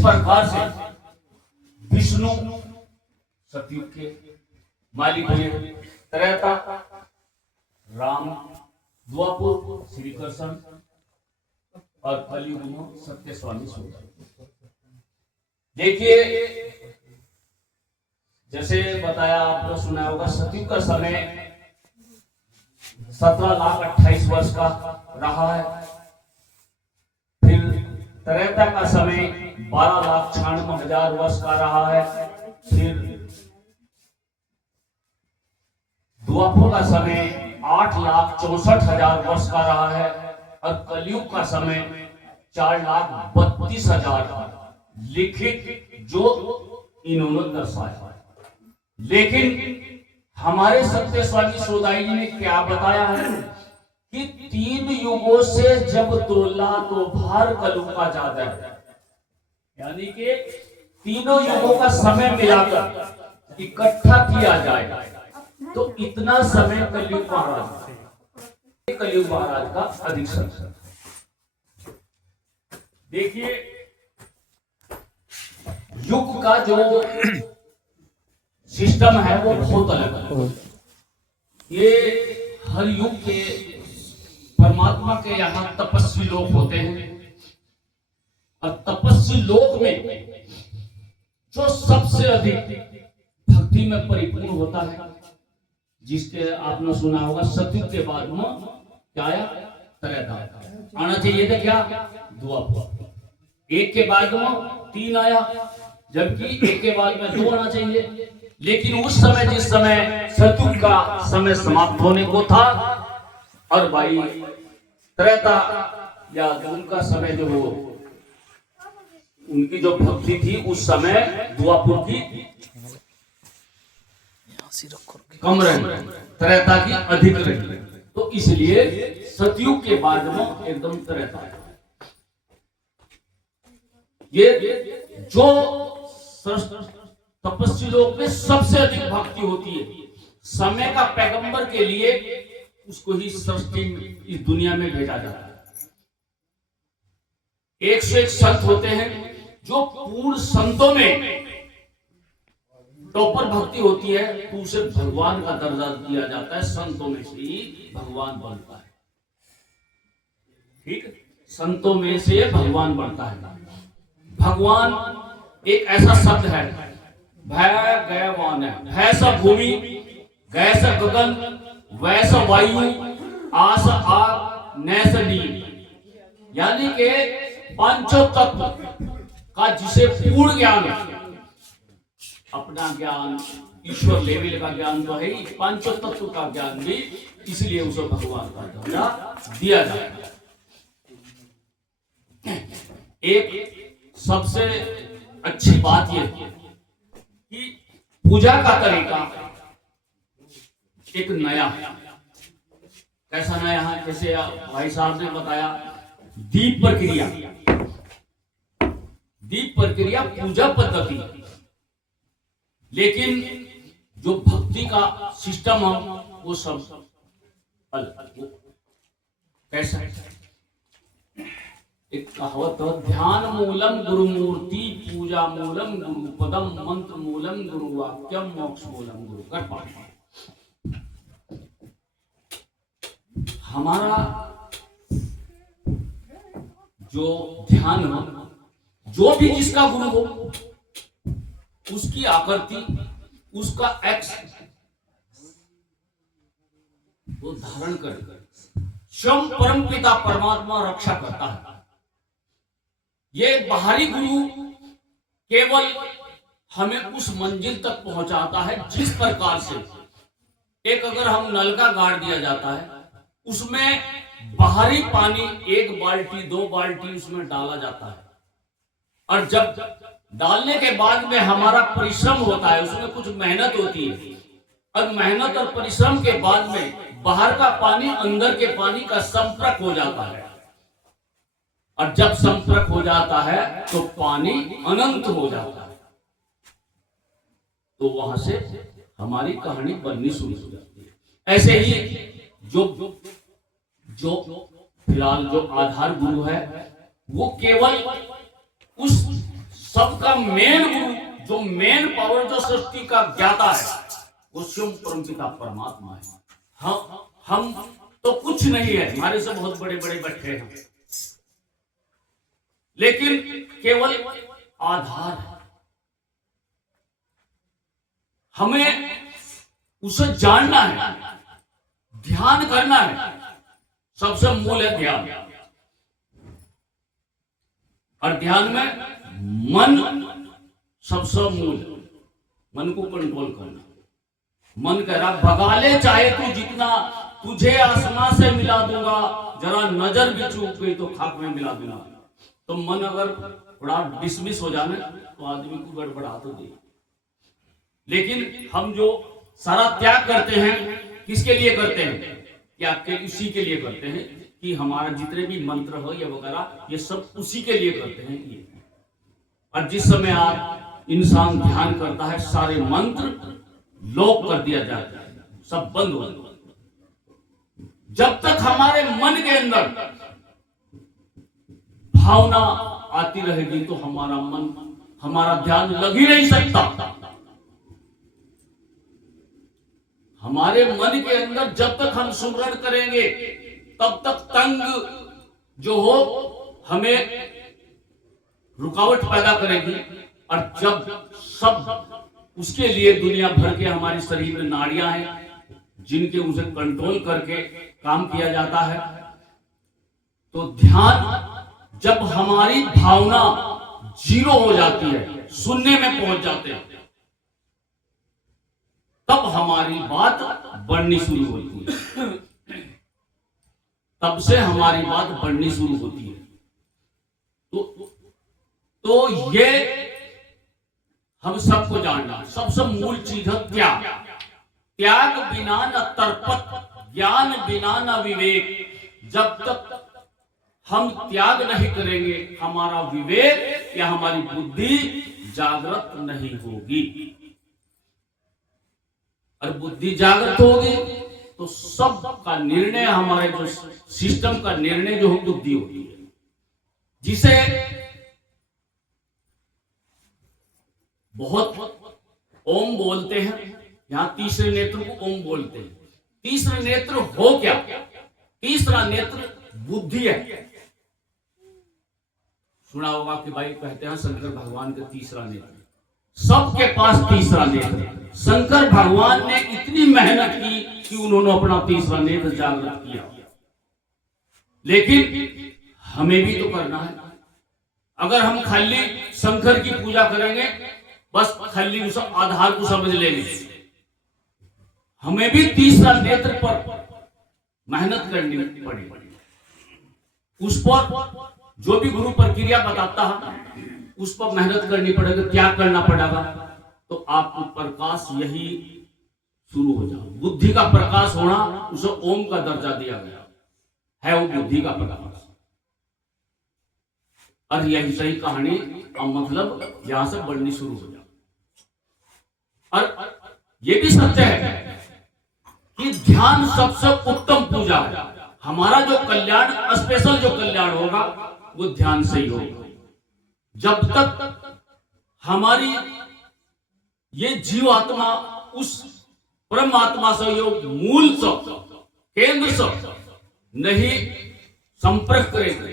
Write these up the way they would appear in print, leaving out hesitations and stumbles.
प्रकार से विष्णु सतयुग के मालिक हुए, त्रेता राम, द्वापर श्री कृष्ण और कलयुग में सत्य स्वामी सूर्य। देखिए, जैसे बताया, आपने सुना होगा, सतयुग का समय 17,28,000 वर्ष का रहा है। फिर त्रेता का समय 12,96,000 वर्ष का रहा है। फिर द्वापर का समय 8,64,000 वर्ष का रहा है और कलयुग का समय 4,32,000 लिखित जो इन्होंने दर्शाया। लेकिन हमारे सत्य स्वामी सोदाई जी ने क्या बताया है कि 3 युगों से जब तोला तो भार कलयुग का ज्यादा है, यानी कि तीनों युगों का समय मिलाकर इकट्ठा किया जाए तो इतना समय कलयुग महाराज का अधिक समय। देखिए, युग का जो सिस्टम है वो बहुत अलग है। ये हर युग के परमात्मा के यहाँ तपस्वी लोग होते हैं और तपस्वी लोग में जो सबसे अधिक भक्ति में परिपूर्ण होता है, जिसके आपने सुना होगा सतयुग के बाद में क्या आया, त्रेता आना चाहिए था, क्या द्वापर, एक के बाद में 3 आया, जबकि एक के बाद में 2 आना चाहिए। लेकिन उस समय, जिस समय सतयुग का समय समाप्त होने को था और भाई त्रेता या उनका समय जो हो, उनकी जो भक्ति थी उस समय द्वापर की कम रही, त्रेता की अधिक रही, तो इसलिए सतयुग के बाद में एकदम त्रेता है। ये जो तपस्वी लोग में सबसे अधिक भक्ति होती है, समय का पैगंबर के लिए उसको ही सृष्टि इस दुनिया में भेजा जाता है। 101 संत होते हैं, जो पूर्ण संतों में टॉपर भक्ति होती है तो उसे भगवान का दर्जा दिया जाता है। संतों में से ही भगवान बनता है, ठीक, संतों में से भगवान बनता है। भगवान एक ऐसा शब्द है, भय गयवान है, भय सा भूमि, गय सा गगन, वैसा वायु, आस आग, नैस नील, यानी के पांचों तत्व का जिसे पूर्ण ज्ञान है, अपना ज्ञान, ईश्वर लेवल का ज्ञान तो है ही, पांचों तत्व का ज्ञान भी, इसलिए उसे भगवान का दर्जा दिया जाता है। एक सबसे अच्छी बात यह कि पूजा का तरीका एक नया है। कैसा नया है? जैसे भाई साहब ने बताया, दीप प्रक्रिया, दीप प्रक्रिया पूजा पद्धति, लेकिन जो भक्ति का सिस्टम है वो सब अलग। कैसा है? एक कहावत है, ध्यान मूलम गुरु मूर्ति, पूजा मूलम गुरु पदम, मंत्र मूलम गुरु वाक्यम, मोक्ष मूलम गुरु कर्म। हमारा जो ध्यान हो, जो भी जिसका गुरु हो, उसकी आकृति, उसका एक्स वो धारण कर स्वयं परम पिता परमात्मा रक्षा करता है। ये बाहरी गुरु केवल हमें उस मंजिल तक पहुंचाता है जिस प्रकार से एक अगर हम नल का गाड़ दिया जाता है, उसमें बाहरी पानी 1 बाल्टी 2 बाल्टी उसमें डाला जाता है, और जब डालने के बाद में हमारा परिश्रम होता है, उसमें कुछ मेहनत होती है, और मेहनत और परिश्रम के बाद में बाहर का पानी अंदर के पानी का संपर्क हो जाता है, और जब संपर्क हो जाता है तो पानी अनंत हो जाता है। तो वहां से हमारी कहानी बननी शुरू हो जाती है। ऐसे ही जो फिलहाल जो आधार गुरु है, वो केवल उस सबका मेन गुरु, जो मेन पावर, जो सृष्टि का ज्ञाता है, वो स्वयं परमपिता परमात्मा है। हम तो कुछ नहीं है, हमारे से बहुत बड़े बड़े बैठे हैं, लेकिन केवल आधार है। हमें उसे जानना है, ध्यान करना है। सबसे मूल है ध्यान, और ध्यान में मन सबसे मूल है। मन को कंट्रोल करना। मन कह रहा भगा ले चाहे तू जितना, तुझे आसमां से मिला दूंगा, जरा नजर भी चूक गई तो खाक में मिला दूंगा। तो मन अगर थोड़ा डिसमिस हो जाने तो आदमी को गड़बड़ा तो दे। लेकिन हम जो सारा त्याग करते हैं, किसके लिए करते हैं? क्या उसी के लिए करते हैं कि हमारा जितने भी मंत्र हो या वगैरह, ये सब उसी के लिए करते हैं ये। और जिस समय आप इंसान ध्यान करता है, सारे मंत्र लॉक कर दिया जाता है, सब बंद हो जाता है। जब तक हमारे मन के अंदर भावना आती रहेगी तो हमारा मन, हमारा ध्यान लग ही नहीं सकता। हमारे मन के अंदर जब तक हम सुमरण करेंगे, तब तक तंग जो हो हमें रुकावट पैदा करेगी। और जब सब उसके लिए दुनिया भर के हमारे शरीर में नाड़ियां हैं, जिनके उसे कंट्रोल करके काम किया जाता है, तो ध्यान जब हमारी भावना जीरो हो जाती है, शून्य में पहुंच जाते हैं, तब हमारी बात बढ़नी शुरू होती है। तब से हमारी बात बढ़नी शुरू होती है। तो ये हम सबको जानना, सबसे मूल चीज है त्याग। त्याग बिना न तर्पत, ज्ञान बिना न विवेक। जब तक हम त्याग नहीं करेंगे, हमारा विवेक या हमारी बुद्धि जागृत नहीं होगी। और बुद्धि जागृत होगी तो सब का निर्णय, हमारे जो सिस्टम का निर्णय जो हो, बुद्धि होती है। जिसे बहुत ओम बोलते हैं, यहां तीसरे नेत्र को ओम बोलते हैं। तीसरा नेत्र हो क्या? तीसरा नेत्र बुद्धि है। सुना होगा कि भाई कहते हैं शंकर भगवान का तीसरा नेत्र, सबके पास तीसरा नेत्र। शंकर भगवान ने इतनी मेहनत की कि उन्होंने अपना तीसरा नेत्र जागृत किया। लेकिन हमें भी तो करना है। अगर हम खाली शंकर की पूजा करेंगे, बस खाली उस आधार को समझ लेंगे, हमें भी तीसरा नेत्र पर मेहनत करनी पड़ेगी। उस पर जो भी गुरु प्रक्रिया बताता है, उस पर मेहनत करनी पड़ेगी, त्याग करना पड़ेगा। तो आपको प्रकाश यही शुरू हो जाए। बुद्धि का प्रकाश होना, उसे ओम का दर्जा दिया गया है, वो बुद्धि का प्रकाश। और यही सही कहानी का मतलब यहां से बढ़नी शुरू हो जाए। और ये भी सत्य है कि ध्यान सबसे उत्तम पूजा है। हमारा जो कल्याण, स्पेशल जो कल्याण होगा, वो ध्यान से ही होगा। जब तक हमारी ये जीवात्मा उस परमात्मा से, यो मूल से, केंद्र से नहीं संपर्क करेंगे,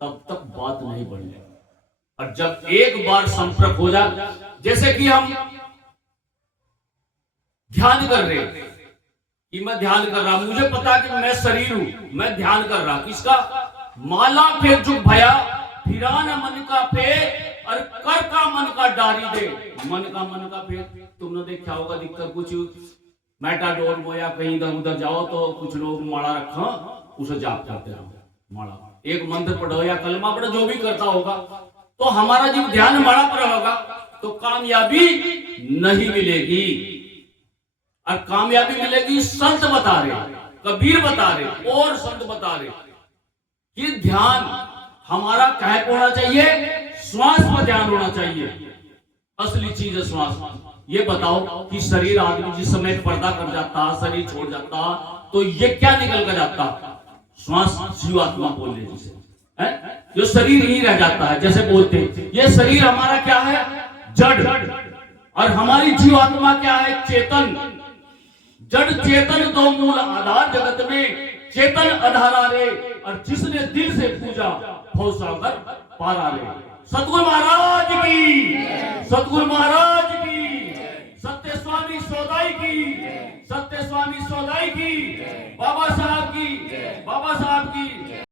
तब तक बात नहीं बढ़ेगी। और जब एक बार संपर्क हो जाए, जैसे कि हम ध्यान कर रहे हैं कि मैं ध्यान कर रहा, मुझे पता कि मैं शरीर हूं, मैं ध्यान कर रहा, किसका? माला फेर चुक भया, फिरा न मन का फेर, और कर का मन का डारी दे। मन का फेर तुमने देखा होगा, दिक्कत कुछ मेटाडोर में या कहीं इधर उधर जाओ तो कुछ लोग माला रखा, उसे जाप करते रहो। माला एक मंत्र पढ़ो या कलमा पढ़ो, जो भी करता होगा, तो हमारा जब ध्यान माला पर होगा तो कामयाबी नहीं मिलेगी। और कामयाबी मिलेगी, संत बता रहे, कबीर बता रहे और संत बता रहे कि ध्यान हमारा कहे होना चाहिए, श्वास पर ध्यान होना चाहिए। असली चीज है श्वास। ये बताओ कि शरीर आदमी जिस समय पर्दा कर जाता, शरीर छोड़ जाता, तो ये क्या निकल कर जाता? श्वास। जीवात्मा बोल रहे जिसे, जो शरीर ही रह जाता है, जैसे बोलते हैं ये शरीर हमारा क्या है, जड़, और हमारी जीवात्मा क्या है, चेतन। जड़ चेतन दो मूल आधार जगत में, चेतन आधारा रे, और जिसने दिल से पूजा भव सागर पारा रे। सतगुरु महाराज की, सतगुरु महाराज की, सत्य स्वामी सौदाई की, सत्य स्वामी सौदाई की, बाबा साहब की, बाबा साहब की।